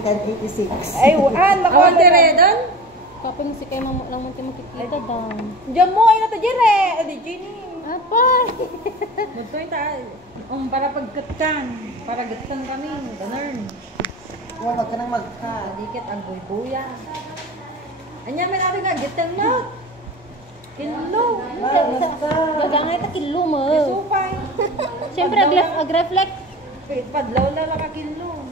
1086. Ay, nakuha dire doon. Kapag si kayo lang mo makikita daw. Diyan mo, ay nata dire. O di Jenny. Apa? Dito yung tayo. Para pagkatan. Para gatan kami. Ganun. Wag ka nang magka. Dikit ang buya. Anya may natin nga, gatan na. Kilo. Gagangay ta kilo mo. Supay. Siyempre, ag-reflect. Padlaw na lang ka kilo.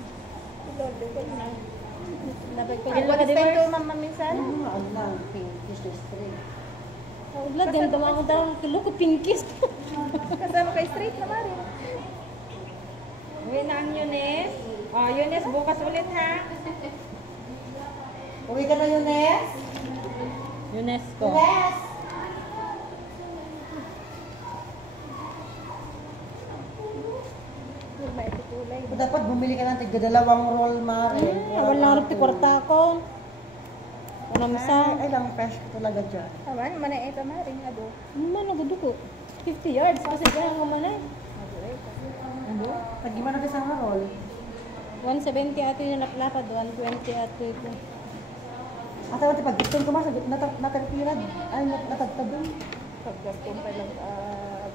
Napagpagyan ka di ba? Mama minsan? Ano lang, pinkish na straight. Ulat, ganito mo daw kilo ko pinkis. Kasama kay straight na mari. Uwi na ang Yunes. Yunes, bukas ulit ha. Uwi ka na, Yunes? UNESCO. Yes! Dapat bumili ka ng tigda-2 roll, Mare. Wala rin kwarta ko. Ay, lang fresh ko talaga dyan. Aman, manay ito mari nga do. Ano gusto ko? 50 yards kasi kaya nga man eh. Tagi man na isang roll. 170 ato yung naklapad, 120 ato ito. At ako, pag gusto ko mas, natarpirad. Ay, natagtabon. Paggaston pa lang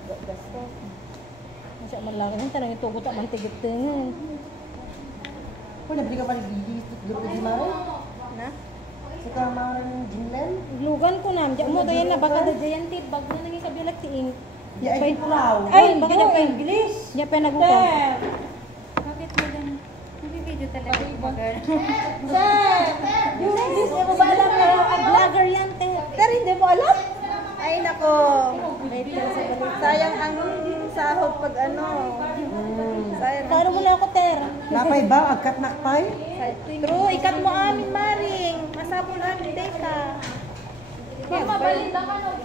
gasto. Masya man lang rin, tanang ito gutak man tigit-tingin. Kung nabili ka pa ng bigis, lupa di Mare? Na? Sa kamara ng Jinlen? Lugan ko na, diyan mo kaya na baka da diyan tit, bag na naging kabilag tiing. Di ay pulaw. Ay, baka na pa English. Diyan pa nagukon. Bakit mo dan? Nag-video talaga. Sir! Yung English niya mo ba alam na vlogger yan, te? Pero hindi mo alam? Ay nako. Sayang ang sahod pag ano. Sayang. Karo mo na ako, ter. Napay ba? Agkat nakpay? True, ikat mo amin maring. Masabon amin data. Mabalita ka no.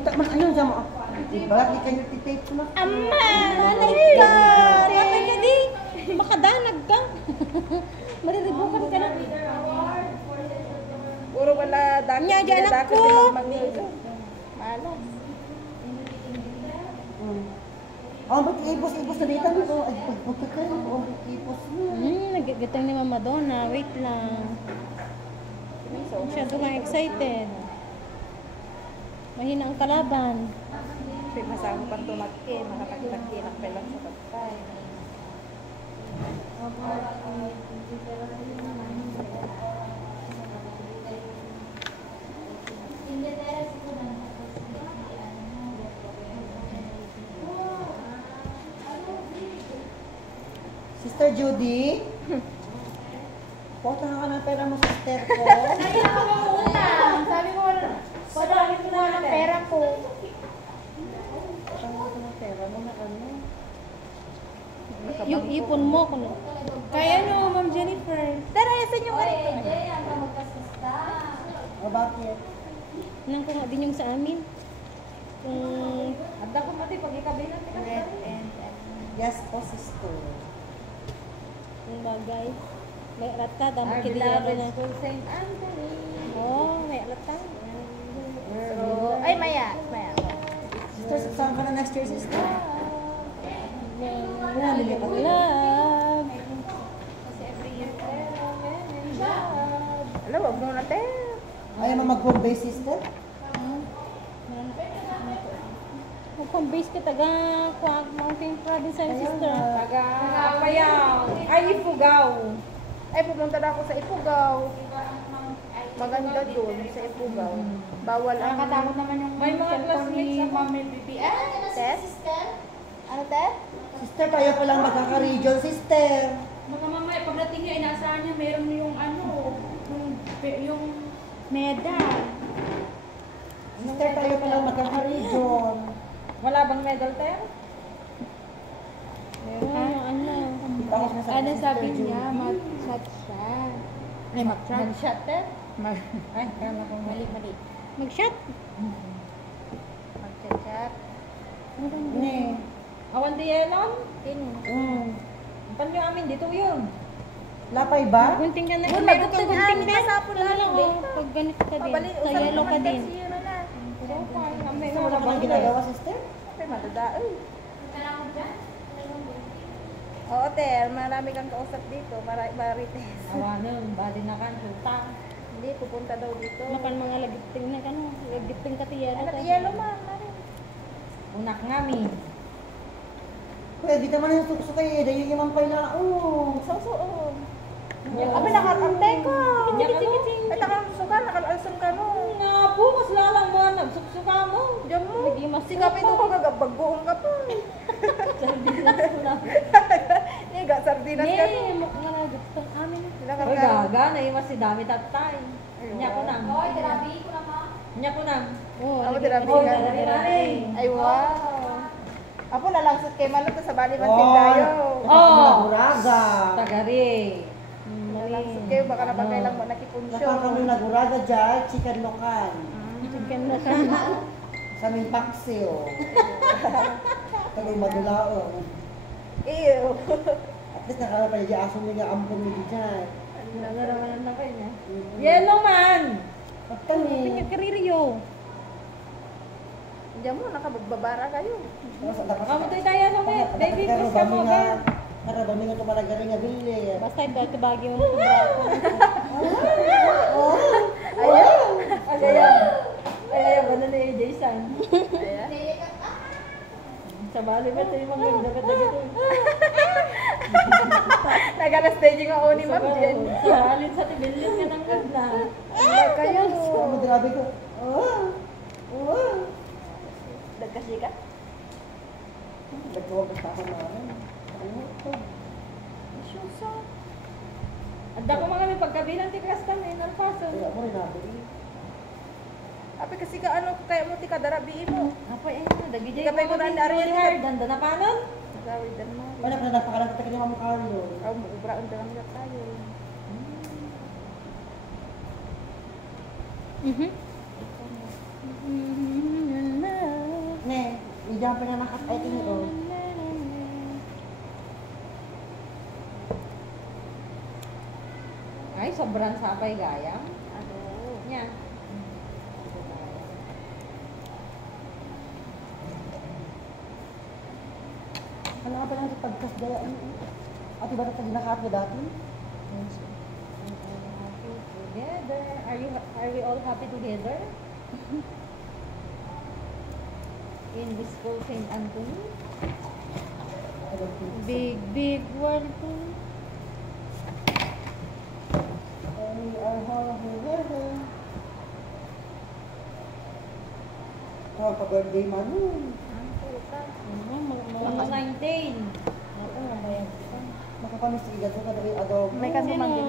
Kita man ano dyan mo. Diba? Di kayo titape ko na. Amma! Nanay ka! Rapay ka di! Makadanag ka! Mariribukan ka na. Puro wala dati. Nya, dyan ako. Malas. Oh, ba't ipos-ipos na dito? Ay, pagkakain ko. Ipos mo. Naggatang ni Mama Donna. Wait lang. Masyado kang excited. Mahina ang kalaban. Masama pang tumatke. Makapagtakinak pa lang sa pagkay. Sister Judy? Porta ka ng pera mo, sister ko. Ay, ako muna. Sabi ko, padami ko na ng pera ko. Porta ka ng pera mo na ano. Yung ipon mo. Kuno. Kaya no, Ma'am Jennifer. Tara, yasan yung ganito. O bakit? Nang ko nga din yung sa amin. Kung Anda ko mati, pag ikabilang ka. Yes po, sister. yung bagay. May rata, dami Our kiliyan beloved na. school St. Anthony. Oh, may rata. So, ay, maya. Sister, saan ka na next year, sister? Lilipat love. Kasi every year, alam, wag mo natin. Ayaw mo mag-home base, sister? Mag-home-base ka taga Mountain Province, sister. Taga Apayao. Ay, Ifugao. Ay, pumunta na ako sa Ifugao. Maganda doon sa Ifugao. Bawal ang... Nakatakot naman yung May mga cellphone ni classmates ako. Mami BBM. Test? Ano, Tess? Sister, tayo palang magkaka-region, sister. Baka mamaya, pagdating niya, inaasahan niya, meron yung ano, yung medal. Sister, tayo palang magkaka-region. Wala bang medal, Tess? Ano? Bakit na Ano sabi Sister niya, Judy? mag-shot siya. Ay, mag-shot. Mag-shot, Tess? Ay, kala ko Mali. Mag-shot? Mag-chat. Ne. Awan di yelon? Panyo amin, dito yun. Lapay ba? Gunting ka na. Uy, May magunting gunting amin, din. kasapon Ano lang lang, din. pag ganito ka din. Pabalik, Sa yellow ka din. So, kami, Gusto mo na palang ginagawa, sister? Ay, madadaan. Oo, Ter, marami kang kausap dito, marites. Awanon, bali na kan, sulta. Hindi, pupunta daw dito. Makan mga lagipting na kano. Lagipting katiyalo. Ano, yellow man, marin. Unak ngami. Pwede naman yung suksukay, dahil yung man pala. Oh. Oo. Abi, nakaantay ka. Kanya ka mo? Ay, nakasukan, nakalalsam ka no. Nga po, mas lalang mo, nagsuksuka mo. Diyan mo. Lagi mas Sikapin ko kagabagbuong ka pa. Sardinas ko na. Hindi, sardinas ka no. Eh, mukha nga lagipting amin. Uy, gaga, naiwas si Dami Tatay. Nya ko nang. Hoy, grabe ko naman. Nya ko nang. Oh, Ako, lagi- dirabi Oh, ka. darabi. Ay, wow. Ako nalangsot kay Malo to sa Bali man Oh, tayo. Oh. Naguraga. Tagari. Nalangsot kayo, baka napagkailang mo nakipunsyo. Nakakami naguraga dyan, chicken lokan. Chicken na kano. Sa aming paksi, oh. Kami madulao. Ew. At least nakala pa niya aso niya ampun niya dyan. Nagaraman na kayo niya. Yellow man! At kami, Pinagkaririyo. Diyan mo, nakabagbabara kayo. Kamutoy tayo sa met. Baby, please ka mo, girl. Karabami nga tumalagari nga bili. Basta ito, tubagi mo na tubrako. Ayan. Ay, ayan. Ay, ayan, ba na ni Jason? Ayan. Sa bali ba ito yung mga dagat-dagat ito? Nagana-staging ako ni Ma'am Jen. Sa halin sa tibilyon ka ng ganda. Wala kayo. Ano grabe ko? Oh! Oh! Nagkasi ka? Nagtuwag ang tao namin. Ano ito? Shusa. Anda ko mga may pagkabilang tikas kami, nalpaso. Kaya mo rin nabili. Ape kasi ka ano, kaya mo ti kadarabiin mo. Apa eh, dagi Ika pa yung kunaan ari yan. hard, danda na pa nun? Gawin dan mo. Wala pa na napakalang kita kanya Mama Carlo. Aw mo ubraon dalam na tayo. Ne, hindi pa nga nakat ay tingin ko. Ay, sobrang sapay gayang. Ano? Nya. Ano nga pa lang sa pagkas daya? At iba na tayo nakat mo dati? Happy together. Are we all happy together? In this school St. Anthony? Big world. We are all together. Oh, pa-birthday man nun. Ang puta. Mga 19. Ako, mabayag ka. Makakamiss si Igad ko kada adobo. May kanumang din